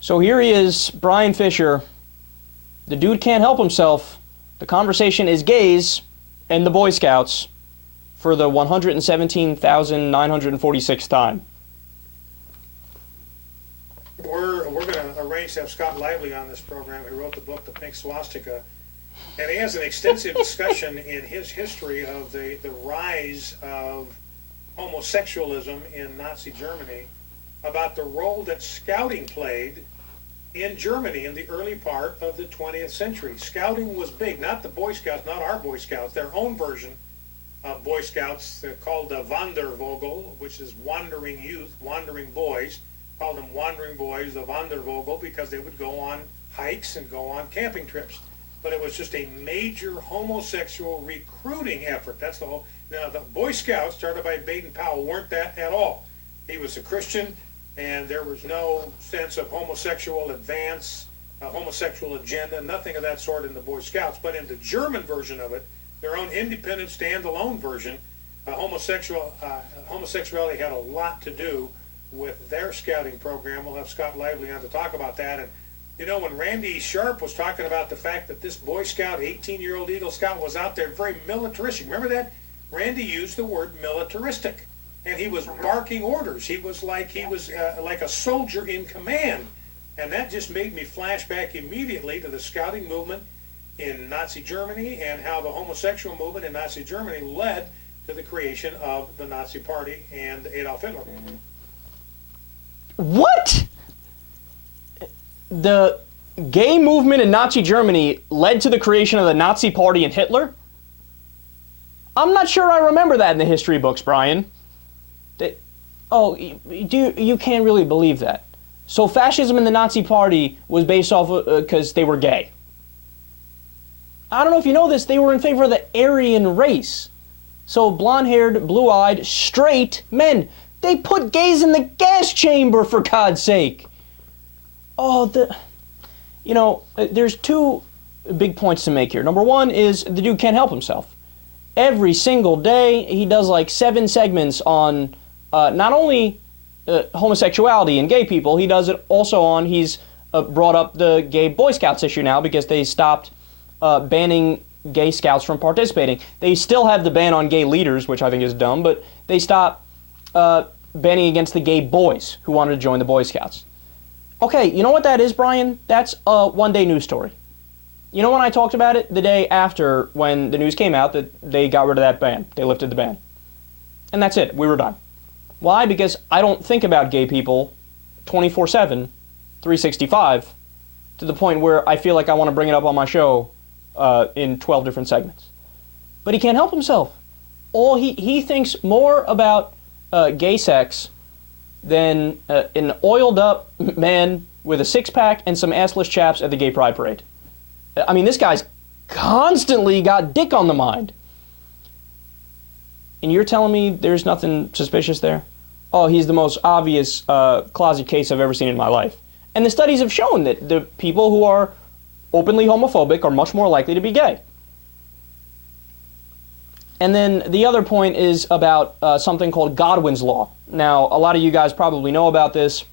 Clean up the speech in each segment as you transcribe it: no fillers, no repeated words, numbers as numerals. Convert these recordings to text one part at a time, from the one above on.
So here he is, Bryan Fischer. The dude can't help himself. The conversation is gays and the Boy Scouts for the 117,946th time. We're going to arrange to have Scott Lively on this program. He wrote the book, The Pink Swastika. And he has an extensive discussion in his history of the rise of homosexualism in Nazi Germany, about the role that scouting played in Germany in the early part of the 20th century. Scouting was big, not the Boy Scouts, not our Boy Scouts, their own version of Boy Scouts called the Wandervogel, which is wandering youth, wandering boys. Called them wandering boys, the Wandervogel, because they would go on hikes and go on camping trips. But it was just a major homosexual recruiting effort. That's the whole. Now, the Boy Scouts, started by Baden-Powell, weren't that at all. He was a Christian, and there was no sense of homosexual advance, homosexual agenda, nothing of that sort in the Boy Scouts. But in the German version of it, their own independent, standalone version, homosexuality had a lot to do with their scouting program. We'll have Scott Lively on to talk about that. And you know, when Randy Sharp was talking about the fact that this Boy Scout, 18-year-old Eagle Scout, was out there very militaristic, remember that? Randy used the word militaristic, and he was barking orders. He was like a soldier in command, and that just made me flash back immediately to the scouting movement in Nazi Germany and how the homosexual movement in Nazi Germany led to the creation of the Nazi Party and Adolf Hitler. What? The gay movement in Nazi Germany led to the creation of the Nazi Party and Hitler? I'm not sure I remember that in the history books, Bryan. You can't really believe that. So fascism in the Nazi Party was based off because they were gay. I don't know if you know this, they were in favor of the Aryan race. So blonde-haired, blue-eyed, straight men. They put gays in the gas chamber, for God's sake. There's two big points to make here. Number one is the dude can't help himself. Every single day, he does like 7 segments on not only homosexuality and gay people, he does it also on, he's brought up the gay Boy Scouts issue now because they stopped banning gay scouts from participating. They still have the ban on gay leaders, which I think is dumb, but they stopped banning against the gay boys who wanted to join the Boy Scouts. Okay, you know what that is, Bryan? That's a one-day news story. You know when I talked about it? The day after, when the news came out that they got rid of that ban. They lifted the ban. And that's it. We were done. Why? Because I don't think about gay people 24/7, 365, to the point where I feel like I want to bring it up on my show in 12 different segments. But he can't help himself. He thinks more about gay sex than an oiled-up man with a six-pack and some assless chaps at the Gay Pride Parade. I mean, this guy's constantly got dick on the mind. And you're telling me there's nothing suspicious there? Oh, he's the most obvious closet case I've ever seen in my life. And the studies have shown that the people who are openly homophobic are much more likely to be gay. And then the other point is about something called Godwin's Law. Now, a lot of you guys probably know about this.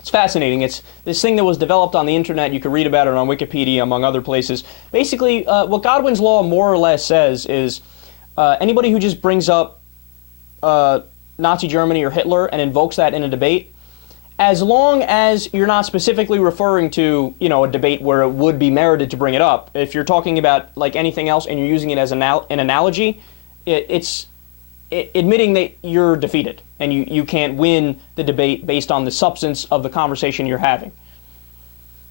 It's fascinating. It's this thing that was developed on the internet. You can read about it on Wikipedia, among other places. Basically, what Godwin's Law more or less says is anybody who just brings up Nazi Germany or Hitler and invokes that in a debate, as long as you're not specifically referring to, a debate where it would be merited to bring it up, if you're talking about like anything else and you're using it as an analogy, it's admitting that you're defeated and you can't win the debate based on the substance of the conversation you're having.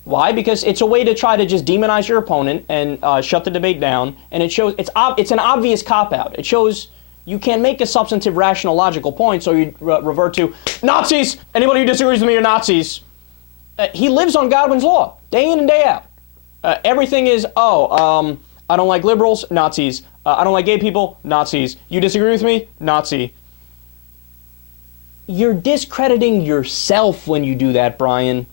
Why? Because it's a way to try to just demonize your opponent and shut the debate down, and it shows it's an obvious cop-out. It shows you can't make a substantive, rational, logical point, so you revert to Nazis. Anybody who disagrees with me are Nazis. He lives on Godwin's Law, day in and day out. Everything is, I don't like liberals, Nazis. I don't like gay people, Nazis. You disagree with me, Nazi. You're discrediting yourself when you do that, Bryan.